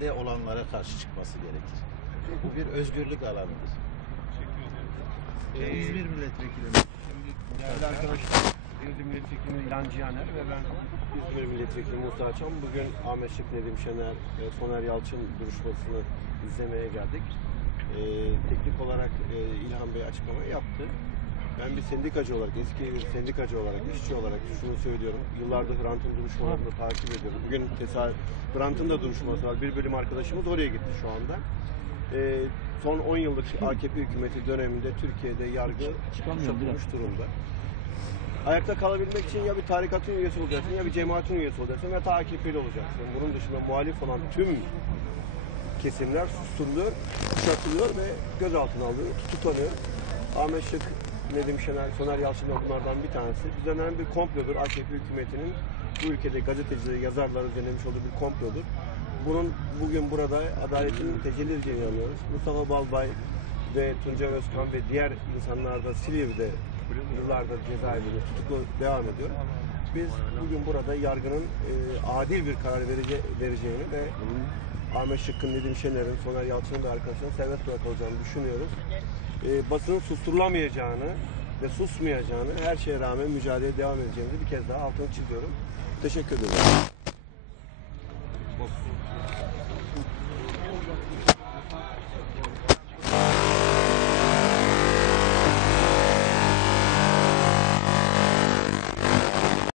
de olanlara karşı çıkması gerekir. Bu bir özgürlük alanıdır. Ee, İzmir milletvekili. Şimdi değerli arkadaşlar, Denizli Milletvekili İlhan Cihaner ve ben İzmir Milletvekili Musa Açan bugün Ahmet Şık, Nedim Şener, Soner Yalçın duruşmasını izlemeye geldik. E, teknik olarak e, İlhan Bey açıklama yaptı. Ben bir sendikacı olarak, eski bir sendikacı olarak, işçi olarak şunu söylüyorum. Yıllardır Hrant'ın duruşmalarını takip ediyorum. Bugün tesadüf Hrant'ın da duruşması var. Bir bölüm arkadaşımız oraya gitti şu anda. E, son 10 yıllık AKP hükümeti döneminde Türkiye'de yargı çökmüş durumda. Ayakta kalabilmek için ya bir tarikatın üyesi olacaksın ya bir cemaatin üyesi olacaksın ya da AKP'li olacaksın. Bunun dışında muhalif olan tüm kesimler susturuluyor, kuşatılıyor ve gözaltına alınıyor, tutuklanıyor. Ahmet Şık, Nedim Şener, Soner Yalçın da bir tanesi. Düzenlenen bir komplodur AKP hükümetinin bu ülkede gazetecileri, yazarları düzenlemiş olduğu bir komplodur. Bunun bugün burada adaletin tecelli edeceğine inanıyoruz. Mustafa Balbay ve Tunca Özkan ve diğer insanlar da Silivri'de yıllardır cezaevinde tutuklu devam ediyor. Biz bugün burada yargının e, adil bir karar verece, vereceğini ve Ahmet Şıkkın, Nedim Şener'in, Soner Yalçın'ın ve arkadaşlarının serbest bırakılacağını düşünüyoruz. E, basının susturulamayacağını ve susmayacağını her şeye rağmen mücadeleye devam edeceğimizi bir kez daha altını çiziyorum. Teşekkür ederim.